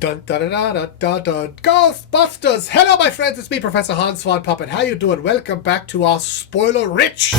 Dun dun dun dun dun dun. Ghostbusters! Hello, my friends. It's me, Professor Hans Von Puppet. How you doing? Welcome back to our spoiler-rich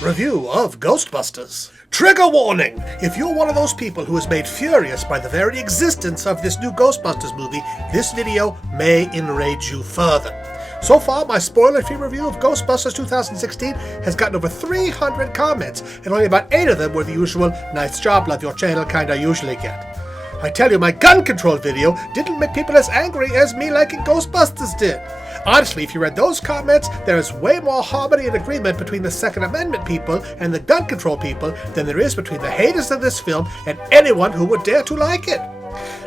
review of Ghostbusters. Trigger warning! If you're one of those people who is made furious by the very existence of this new Ghostbusters movie, this video may enrage you further. So far, my spoiler-free review of Ghostbusters 2016 has gotten over 300 comments, and only about 8 of them were the usual "nice job, love your channel" kind I usually get. I tell you, my gun control video didn't make people as angry as me liking Ghostbusters did. Honestly, if you read those comments, there is way more harmony and agreement between the Second Amendment people and the gun control people than there is between the haters of this film and anyone who would dare to like it.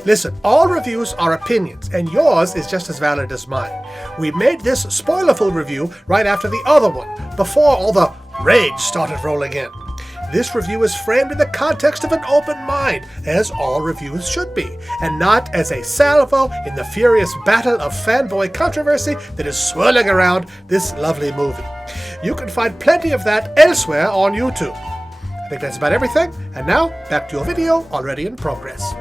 Listen, all reviews are opinions, and yours is just as valid as mine. We made this spoilerful review right after the other one, before all the rage started rolling in. This review is framed in the context of an open mind, as all reviews should be, and not as a salvo in the furious battle of fanboy controversy that is swirling around this lovely movie. You can find plenty of that elsewhere on YouTube. I think that's about everything, and now back to your video already in progress.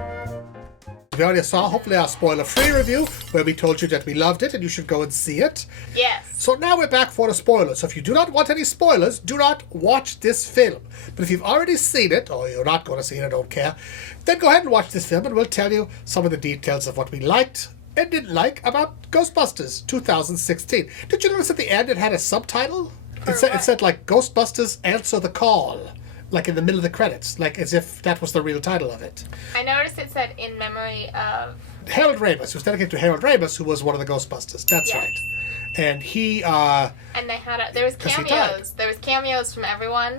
We already saw, hopefully, our spoiler-free review, where we told you that we loved it and you should go and see it. Yes. So now we're back for the spoilers. So if you do not want any spoilers, do not watch this film. But if you've already seen it, or you're not going to see it, I don't care, then go ahead and watch this film and we'll tell you some of the details of what we liked and didn't like about Ghostbusters 2016. Did you notice at the end it had a subtitle? It said like, Ghostbusters Answer the Call. Like in the middle of the credits, like as if that was the real title of it. I noticed it said in memory of Harold Ramis. It was dedicated to Harold Ramis, who was one of the Ghostbusters. That's yes. right. And he and they had there was cameos. There was cameos from everyone.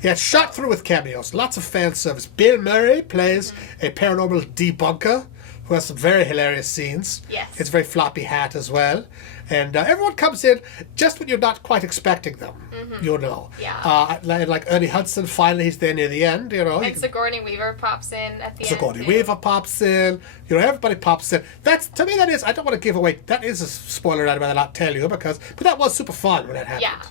Yeah, it's shot through with cameos. Lots of fan service. Bill Murray plays a paranormal debunker who has some very hilarious scenes. Yes. It's a very floppy hat as well. And everyone comes in just when you're not quite expecting them, you know. Yeah. Like Ernie Hudson, finally he's there near the end, you know. And Sigourney Weaver pops in at the end. Sigourney Weaver pops in. You know, everybody pops in. That's, to me, that is, I don't want to give away, that is a spoiler I'd rather not tell you, but that was super fun when that happened. Yeah.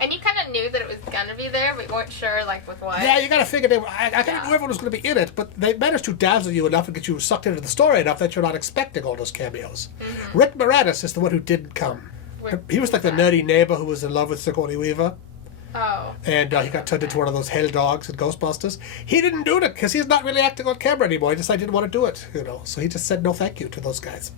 And you kind of knew that it was going to be there, but you weren't sure, like, with what. Yeah, you got to figure I kind of knew everyone was going to be in it, but they managed to dazzle you enough and get you sucked into the story enough that you're not expecting all those cameos. Rick Moranis is the one who didn't come. He was like the nerdy neighbor who was in love with Sigourney Weaver. Oh. And he got turned into one of those hell dogs in Ghostbusters. He didn't do it because he's not really acting on camera anymore. He decided he didn't want to do it, you know. So he just said no thank you to those guys.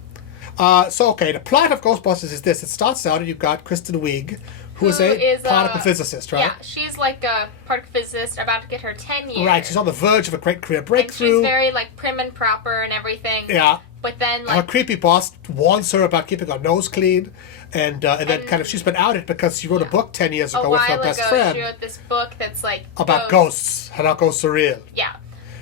Okay, the plot of Ghostbusters is this. It starts out and you've got Kristin Wiig, who is a particle physicist, right? Yeah, she's like a particle physicist about to get her tenure. Right, she's on the verge of a great career breakthrough. And she's very, like, prim and proper and everything. Yeah. But then, like... Her creepy boss warns her about keeping her nose clean, and then kind of she's been outed because she wrote a book 10 years ago with her best friend. She wrote this book that's, like, about ghosts, how ghosts are real. Yeah.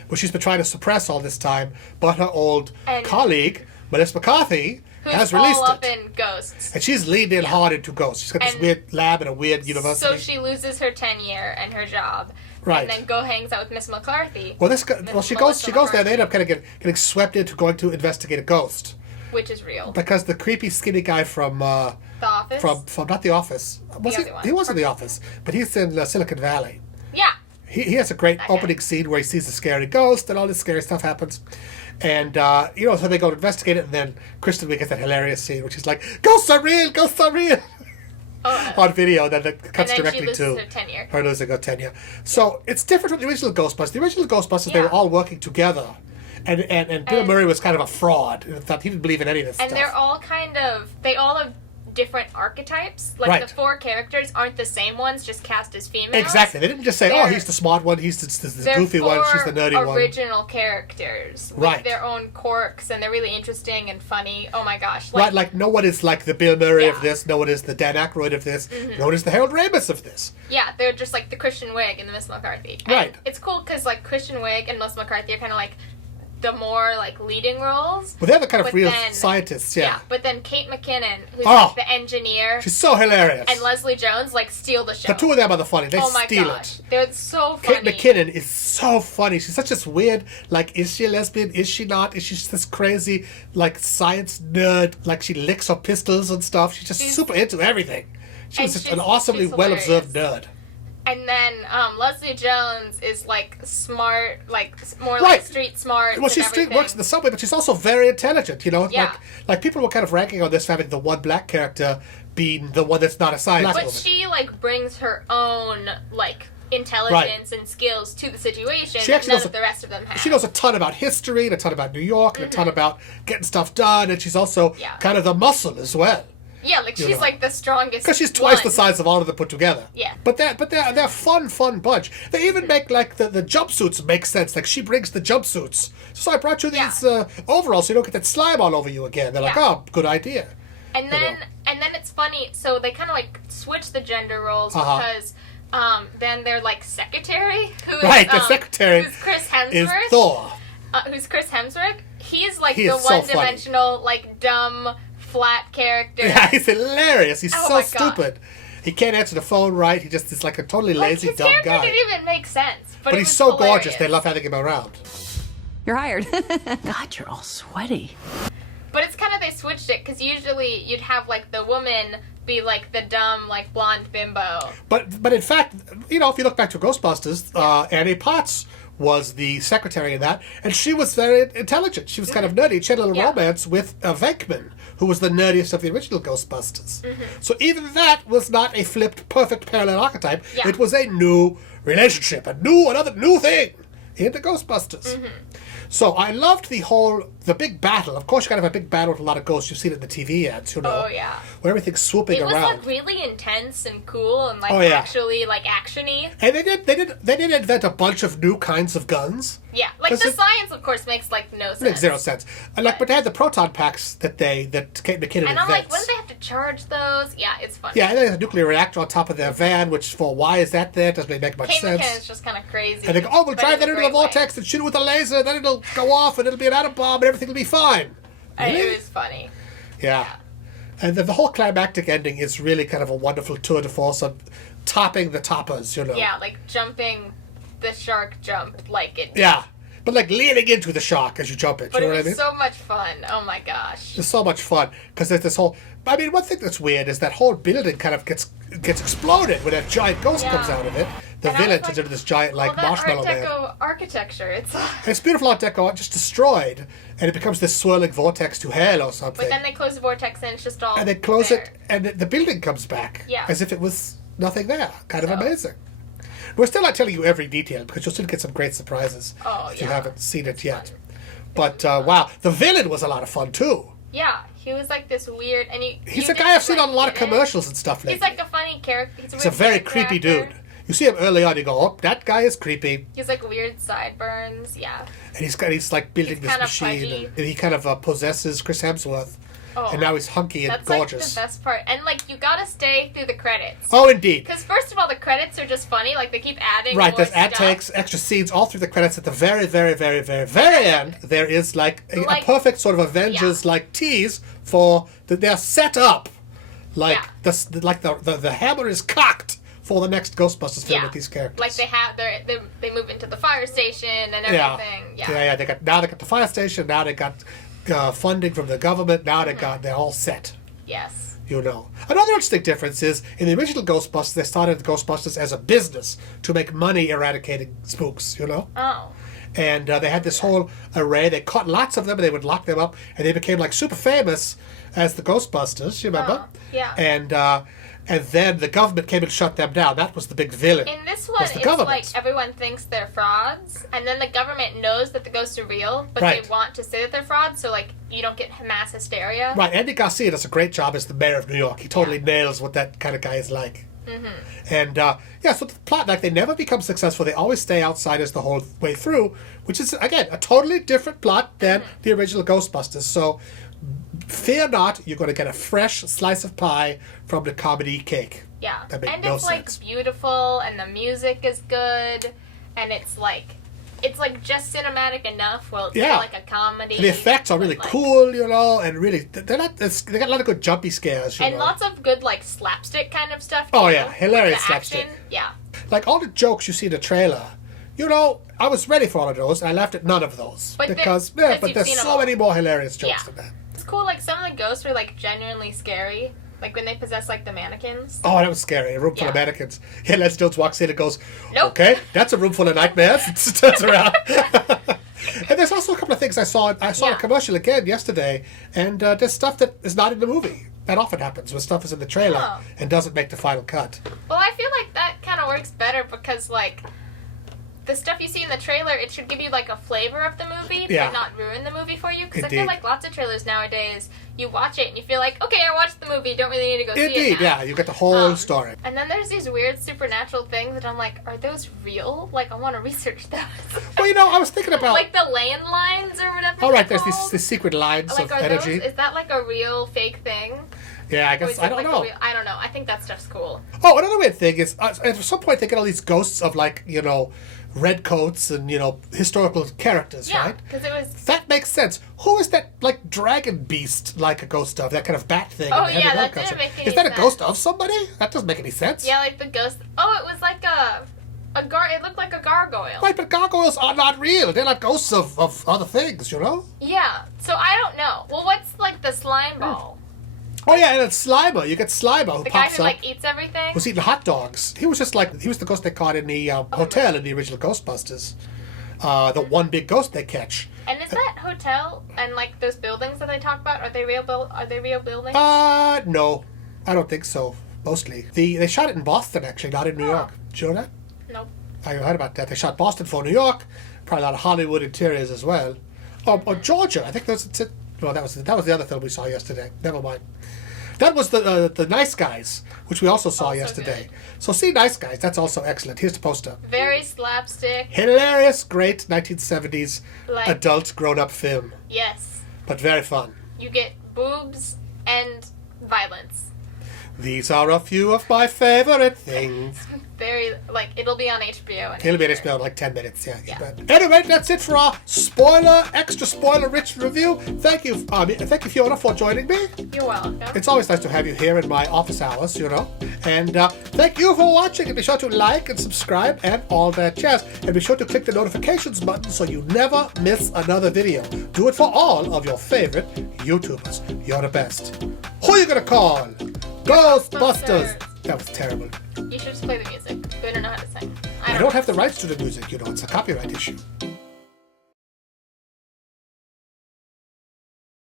Well, she's been trying to suppress all this time, but her old colleague, Melissa McCarthy, has released all up it. in ghosts. And she's leaned in hard into ghosts. She's got this weird lab in a weird university. So she loses her tenure and her job. Right. And then hangs out with Miss McCarthy. Well, she goes there. They end up kind of getting swept into going to investigate a ghost. Which is real. Because the creepy skinny guy from The Office? From not The Office. He was in The Office, but he's in Silicon Valley. Yeah. He has a great opening scene where he sees a scary ghost and all this scary stuff happens. And, so they go to investigate it, and then Kristin Wiig has that hilarious scene where she's like, ghosts are real! Ghosts are real! On video, that cuts directly to her losing her tenure. So it's different from the original Ghostbusters. The original Ghostbusters, they were all working together. And Bill Murray was kind of a fraud. He didn't believe in any of this stuff. And they're all they all have different archetypes. Like, the 4 characters aren't the same ones, just cast as females. Exactly. They didn't just say, he's the smart one, he's the goofy one, she's the nerdy one. They're original characters with their own quirks, and they're really interesting and funny. Oh my gosh. Like no one is like the Bill Murray of this, no one is the Dan Aykroyd of this, no one is the Harold Ramis of this. Yeah, they're just like the Kristin Wiig and the Miss McCarthy. And right. It's cool because, like, Kristin Wiig and Melissa McCarthy are kind of like the more, like, leading roles. Well, they're the kind of real scientists, yeah. But then Kate McKinnon, who's like the engineer. She's so hilarious. And Leslie Jones, like, steal the show. The two of them are the funny. They steal it. They're so funny. Kate McKinnon is so funny. She's such this weird, like, is she a lesbian? Is she not? Is she just this crazy, like, science nerd? Like, she licks her pistols and stuff. She's super into everything. She's just an awesomely well-observed nerd. And then Leslie Jones is like smart, like more like street smart. Well, she works in the subway, but she's also very intelligent. Like people were kind of ranking on this for having the one black character being the one that's not a science woman. But she like brings her own like intelligence and skills to the situation that none of the rest of them have. She knows a ton about history and a ton about New York and a ton about getting stuff done, and she's also kind of the muscle as well. Yeah, like she's like the strongest. Because she's twice the size of all of them put together. Yeah. But they're fun bunch. They even make like the jumpsuits make sense. Like she brings the jumpsuits. So I brought you these overalls so you don't get that slime all over you again. They're like, oh, good idea. And then it's funny. So they kind of like switch the gender roles because then they're like secretary the secretary who's Chris Hemsworth. Is Thor. Who's Chris Hemsworth? He's like the one-dimensional, like dumb, flat character. Yeah, he's hilarious. He's so stupid. He can't answer the phone right. He just is like a totally lazy, dumb guy. His character didn't even make sense. But he's so gorgeous. They love having him around. You're hired. God, you're all sweaty. But it's kind of, they switched it, because usually you'd have, like, the woman be, like, the dumb, like, blonde bimbo. But in fact, if you look back to Ghostbusters, Annie Potts was the secretary in that, and she was very intelligent. She was kind of nerdy. She had a little romance with Venkman, who was the nerdiest of the original Ghostbusters. So even that was not a flipped, perfect parallel archetype. Yeah. It was a new relationship, another new thing in the Ghostbusters. So I loved the big battle. Of course, you kind of have a big battle with a lot of ghosts. You've seen it in the TV ads, Oh, yeah. Where everything's swooping around. It was, like, really intense and cool and, like, actually, like, action-y. And they did invent a bunch of new kinds of guns. Yeah. Like, the science, of course, makes, like, no sense. Makes zero sense. But they had the proton packs that Kate McKinnon invents. And I'm like, wouldn't they have to charge those? Yeah, it's funny. Yeah, and there's a nuclear reactor on top of their van, which, why is that there? It doesn't really make much sense. Kate McKinnon's just kind of crazy. And they go, we'll drive that into the vortex and shoot it with a laser, then it'll go off, and it'll be an atom bomb, and everything will be fine. Really? It was funny. Yeah. And the whole climactic ending is really kind of a wonderful tour de force on topping the toppers, Yeah, like jumping the shark jump, like it. Yeah. But like leaning into the shark as you jump it. But you know it was what I mean? so much fun. Oh my gosh. It's so much fun. Because there's this whole... I mean, one thing that's weird is that whole building kind of gets exploded when that giant ghost comes out of it. The villain turns into this giant, marshmallow man. Art Deco architecture. It's beautiful Art Deco, just destroyed. And it becomes this swirling vortex to hell or something. But then they close the vortex and it's just all And they close it, and the building comes back. Yeah. As if it was nothing there. Kind of amazing. We're still not telling you every detail, because you'll still get some great surprises if you haven't seen it yet. But, wow. The villain was a lot of fun, too. Yeah. He was like this weird... and he's a guy I've seen on a lot of commercials and stuff lately. He's like a funny character. He's a very creepy dude. You see him early on, you go, oh, that guy is creepy. He's like weird sideburns, And he's like building this machine, and he kind of possesses Chris Hemsworth. Oh, and now he's hunky and gorgeous. That's like the best part. And like, you gotta stay through the credits. Oh, indeed. Because first of all, the credits are just funny. Like, they keep adding there's ad takes, extra scenes all through the credits. At the very, very, very, very, very end, there is like a perfect sort of Avengers-like tease for that they're set up. Like, the hammer is cocked for the next Ghostbusters film with these characters. Like they move into the fire station and everything. Yeah. They got the fire station. Now they got funding from the government. Now they're all set. Yes. Another interesting difference is in the original Ghostbusters, they started the Ghostbusters as a business to make money eradicating spooks. Oh. And they had this whole array. They caught lots of them, and they would lock them up, and they became like super famous as the Ghostbusters. You remember? Yeah. And then the government came and shut them down. That was the big villain. In this one, it's like everyone thinks they're frauds, and then the government knows that the ghosts are real, but they want to say that they're frauds, so like you don't get mass hysteria. Right. Andy Garcia does a great job as the mayor of New York. He totally nails what that kind of guy is like. And so the plot, like, they never become successful. They always stay outsiders the whole way through, which is, again, a totally different plot than the original Ghostbusters. So fear not, you're going to get a fresh slice of pie from the comedy cake. Yeah. That makes and no it's sense. Like beautiful, and the music is good, and it's like just cinematic enough. Well, it's not like a comedy. And the effects are really cool, and really they got a lot of good jumpy scares, and lots of good like slapstick kind of stuff. Oh yeah, hilarious slapstick. Yeah. Like all the jokes you see in the trailer. I was ready for all of those, and I laughed at none of those because there's so many more hilarious jokes than that. It's cool. Like some of the ghosts are like genuinely scary. Like when they possess like the mannequins. Oh, that was scary. A room full of mannequins. Yeah, Leslie Jones walks in and goes, nope. Okay, that's a room full of nightmares. Turns around. And there's also a couple of things I saw. I saw a commercial again yesterday, and there's stuff that is not in the movie. That often happens when stuff is in the trailer and doesn't make the final cut. Well, I feel like that kind of works better because, like, the stuff you see in the trailer, it should give you, like, a flavor of the movie, but not ruin the movie for you. Because I feel like lots of trailers nowadays, you watch it and you feel like, okay, I watched the movie, don't really need to go see it now. Indeed, yeah, you get the whole story. And then there's these weird supernatural things that I'm like, are those real? Like, I want to research those. Well, you know, I was thinking about... like the landlines or whatever. Oh, right, there's these secret lines like, of energy. Is that, like, a real fake thing? Yeah, I guess, I don't know. I don't know. I think that stuff's cool. Oh, another weird thing is, at some point they get all these ghosts of, like, you know, red coats and, you know, historical characters, right? Yeah, because it was... That makes sense. Who is that, like, dragon beast, like a ghost of? That kind of bat thing? Oh, yeah, that didn't make any sense. Is that a ghost of somebody? That doesn't make any sense. Yeah, like the ghost... Oh, it was like it looked like a gargoyle. Right, but gargoyles are not real. They're not ghosts of other things, you know? Yeah, so I don't know. Well, what's, like, the slime ball? Oh, yeah, and it's Slimer. You get Slimer who the pops guy who, up. like, eats everything? Was eating hot dogs. He was just like... He was the ghost they caught in the hotel in the original Ghostbusters. The one big ghost they catch. And is that hotel and, like, those buildings that they talk about, are they real buildings? No. I don't think so. Mostly. They shot it in Boston, actually, not in New York. Did you know that? Nope. I heard about that. They shot Boston for New York. Probably a lot of Hollywood interiors as well. Or Georgia. I think that's it. Well, that was the other film we saw yesterday. Never mind. That was the Nice Guys, which we also saw yesterday. Good. So see Nice Guys. That's also excellent. Here's the poster. Very slapstick. Hilarious, great 1970s like, adult grown-up film. Yes. But very fun. You get boobs and violence. These are a few of my favorite things. Very, like, it'll be on HBO. It'll be on HBO in like 10 minutes, yeah. Anyway, that's it for our extra spoiler-rich review. Thank you, Fiona, for joining me. You're welcome. It's always nice to have you here in my office hours, you know. And thank you for watching. And be sure to like and subscribe and all that jazz. And be sure to click the notifications button so you never miss another video. Do it for all of your favorite YouTubers. You're the best. Who are you going to call? Ghostbusters! That was terrible. You should just play the music. We don't know how to sing. I don't have the rights to the music, you know. It's a copyright issue.